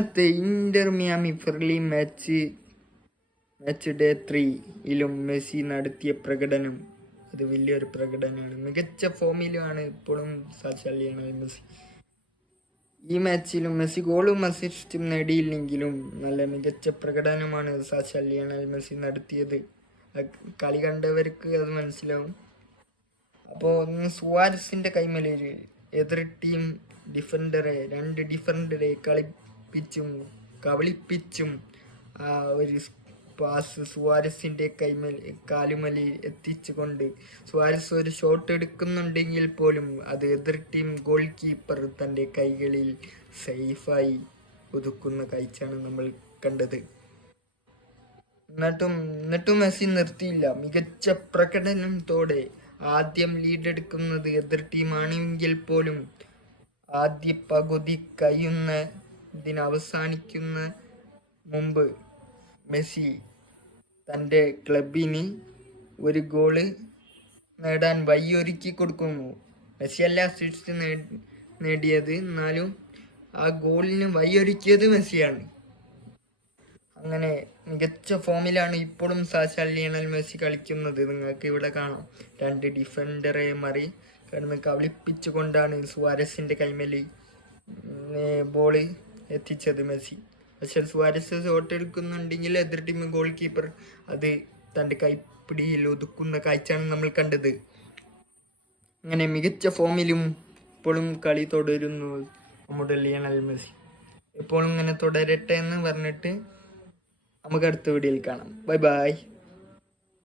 Inter Miami friendly match day 3-ലും Messi നടത്തിയ പ്രകടനം അത് വലിയൊരു പ്രകടനമാണ്. മികച്ച ഫോമിലുമാണ് ഇപ്പോഴും ലിയണൽ മെസ്സി. ഈ മാച്ചിലും മെസ്സി ഗോളും അസിസ്റ്റും നേടിയില്ലെങ്കിലും നല്ല മികച്ച പ്രകടനമാണ് ലിയണൽ മെസ്സി നടത്തിയത്. കളി കണ്ടവർക്ക് അത് മനസ്സിലാവും. അപ്പോൾ സുവാരസിൻ്റെ കൈമേലൊരു എതിർ ടീം രണ്ട് ഡിഫൻഡറെ കബളിപ്പിച്ചും ആ ഒരു പാസ് സുവാരസിൻ്റെ കാലുമലി എത്തിച്ചുകൊണ്ട് സുവാരസ് ഒരു ഷോട്ട് എടുക്കുന്നുണ്ടെങ്കിൽ പോലും അത് എതിർ ടീം ഗോൾ കീപ്പർ തൻ്റെ കൈകളിൽ സേഫായി ഒതുക്കുന്ന കാഴ്ചയാണ് നമ്മൾ കണ്ടത്. എന്നിട്ടും മെസ്സി നിർത്തിയില്ല. മികച്ച പ്രകടനത്തോടെ ആദ്യം ലീഡെടുക്കുന്നത് എതിർ ടീമാണെങ്കിൽ പോലും ആദ്യ പകുതി അവസാനിക്കുന്ന മുമ്പ് മെസ്സി തൻ്റെ ക്ലബിന് ഒരു ഗോള് നേടാൻ വഴിയൊരുക്കി കൊടുക്കുന്നു. മെസ്സിയല്ല അസിസ്റ്റ് നേടിയത്, എന്നാലും ആ ഗോളിന് വഴിയൊരുക്കിയത് മെസ്സിയാണ്. അങ്ങനെ മികച്ച ഫോമിലാണ് ഇപ്പോഴും ലിയണൽ മെസ്സി കളിക്കുന്നത്. നിങ്ങൾക്ക് ഇവിടെ കാണാം, രണ്ട് ഡിഫൻഡറെ കിടന്ന് കബളിപ്പിച്ചുകൊണ്ടാണ് സുവാരസിൻ്റെ കൈമേൽ ബോള് എത്തിച്ചത് മെസ്സി. പക്ഷെ സുവാരസ് ഷോട്ട് എടുക്കുന്നുണ്ടെങ്കിൽ എതിർ ടീം ഗോൾ കീപ്പർ അത് തൻ്റെ കൈപ്പിടിയിൽ ഒതുക്കുന്ന കാഴ്ചയാണ് നമ്മൾ കണ്ടത്. അങ്ങനെ മികച്ച ഫോമിലും ഇപ്പോഴും കളി തുടരുന്നു നമ്മുടെ ലിയണൽ മെസ്സി. ഇപ്പോഴും ഇങ്ങനെ തുടരട്ടെ എന്ന് പറഞ്ഞിട്ട് നമുക്ക് അടുത്ത വീഡിയോയിൽ കാണാം. Bye bye.